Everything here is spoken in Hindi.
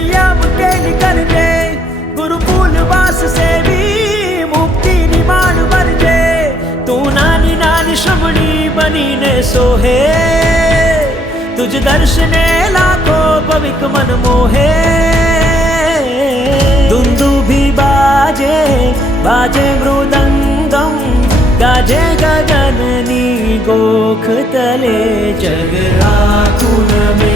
संयम केली करजे गुरुकुल वास सेवी मुक्ति निमाण वरजे तू नानी नानी श्रमणी बनीने सोहे तुझ दर्शने लाखो पविक मन मोहे दुंदुभी बाजे बाजे मृदंगम गाजे गगननी गोख तले जग आखुन में